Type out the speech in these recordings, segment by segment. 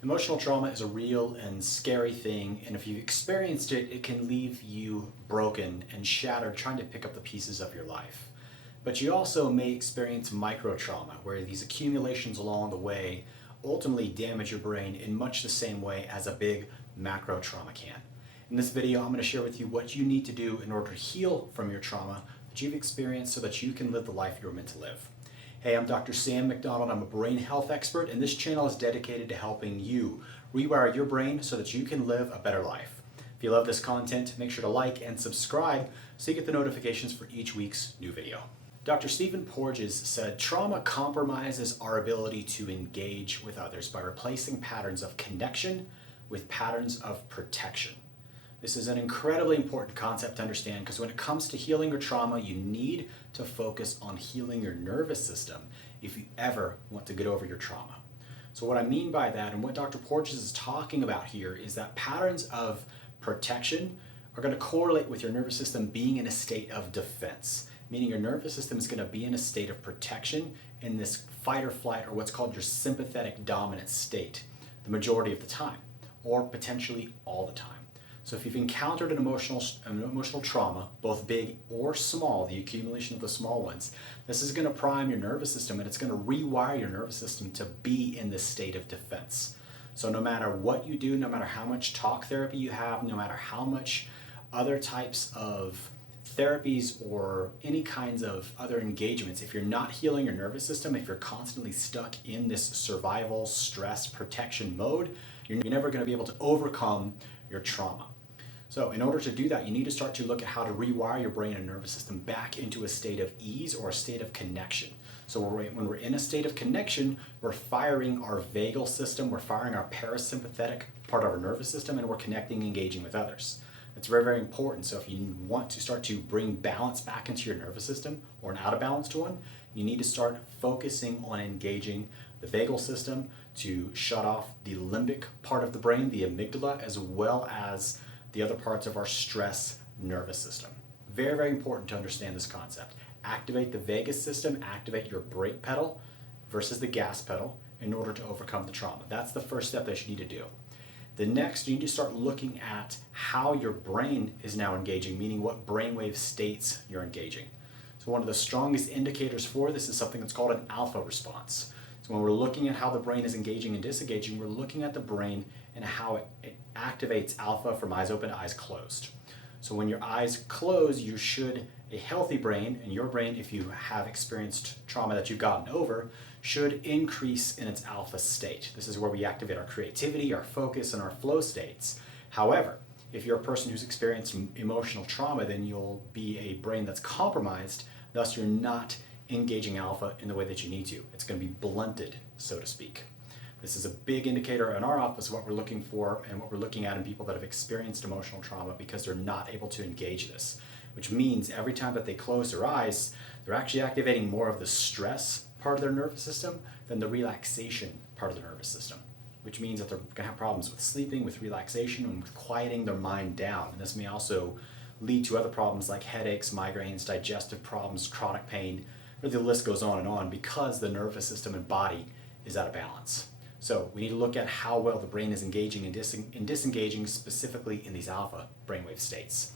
Emotional trauma is a real and scary thing, and if you've experienced it, it can leave you broken and shattered trying to pick up the pieces of your life. But you also may experience micro trauma, where these accumulations along the way ultimately damage your brain in much the same way as a big macro trauma can. In this video, I'm going to share with you what you need to do in order to heal from your trauma that you've experienced so that you can live the life you're meant to live. Hey, I'm Dr. Sam McDonald. I'm a brain health expert, and this channel is dedicated to helping you rewire your brain so that you can live a better life. If you love this content, make sure to like and subscribe so you get the notifications for each week's new video. Dr. Porges said, trauma compromises our ability to engage with others by replacing patterns of connection with patterns of protection. This is an incredibly important concept to understand because when it comes to healing your trauma, you need to focus on healing your nervous system if you ever want to get over your trauma. So what I mean by that, and what Dr. Porges is talking about here, is that patterns of protection are going to correlate with your nervous system being in a state of defense, meaning your nervous system is going to be in a state of protection in this fight or flight, or what's called your sympathetic dominant state, the majority of the time, or potentially all the time. So if you've encountered an emotional trauma, both big or small, the accumulation of the small ones, this is going to prime your nervous system, and it's going to rewire your nervous system to be in this state of defense. So no matter what you do, no matter how much talk therapy you have, no matter how much other types of therapies or any kinds of other engagements, if you're not healing your nervous system, if you're constantly stuck in this survival, stress, protection mode, you're never going to be able to overcome your trauma. So in order to do that, you need to start to look at how to rewire your brain and nervous system back into a state of ease or a state of connection. So when we're in a state of connection, we're firing our vagal system, we're firing our parasympathetic part of our nervous system, and we're connecting, engaging with others. It's very, very important. So if you want to start to bring balance back into your nervous system, or an out of balance to one, you need to start focusing on engaging the vagal system to shut off the limbic part of the brain, the amygdala, as well as the other parts of our stress nervous system. Very, very important to understand this concept. Activate the vagus system, activate your brake pedal versus the gas pedal in order to overcome the trauma. That's the first step that you need to do. The next, you need to start looking at how your brain is now engaging, meaning what brainwave states you're engaging. So one of the strongest indicators for this is something that's called an alpha response. So when we're looking at how the brain is engaging and disengaging, we're looking at the brain and how it activates alpha from eyes open to eyes closed. So when your eyes close, a healthy brain, and your brain, if you have experienced trauma that you've gotten over, should increase in its alpha state. This is where we activate our creativity, our focus, and our flow states. However, if you're a person who's experienced emotional trauma, then you'll be a brain that's compromised, thus you're not engaging alpha in the way that you need to. It's going to be blunted, so to speak. This is a big indicator in our office of what we're looking for and what we're looking at in people that have experienced emotional trauma because they're not able to engage this, which means every time that they close their eyes, they're actually activating more of the stress part of their nervous system than the relaxation part of the nervous system, which means that they're going to have problems with sleeping, with relaxation, and with quieting their mind down. And this may also lead to other problems like headaches, migraines, digestive problems, chronic pain, or the list goes on because the nervous system and body is out of balance. So we need to look at how well the brain is engaging and disengaging, specifically in these alpha brainwave states.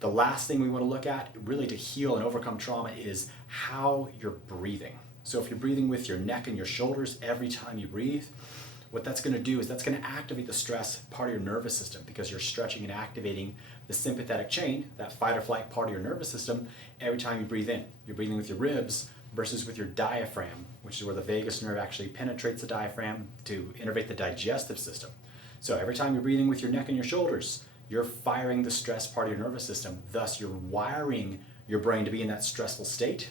The last thing we want to look at, really to heal and overcome trauma, is how you're breathing. So if you're breathing with your neck and your shoulders every time you breathe, what that's going to do is that's going to activate the stress part of your nervous system because you're stretching and activating the sympathetic chain, that fight or flight part of your nervous system, every time you breathe in. You're breathing with your ribs versus with your diaphragm, which is where the vagus nerve actually penetrates the diaphragm to innervate the digestive system. So every time you're breathing with your neck and your shoulders, you're firing the stress part of your nervous system. Thus, you're wiring your brain to be in that stressful state.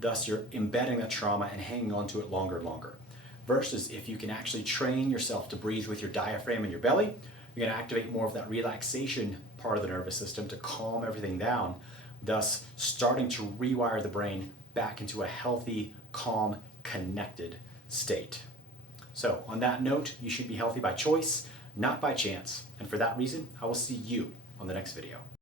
Thus, you're embedding that trauma and hanging on to it longer and longer. Versus if you can actually train yourself to breathe with your diaphragm and your belly, you're going to activate more of that relaxation part of the nervous system to calm everything down, thus starting to rewire the brain back into a healthy, calm, connected state. So on that note, you should be healthy by choice, not by chance. And for that reason, I will see you on the next video.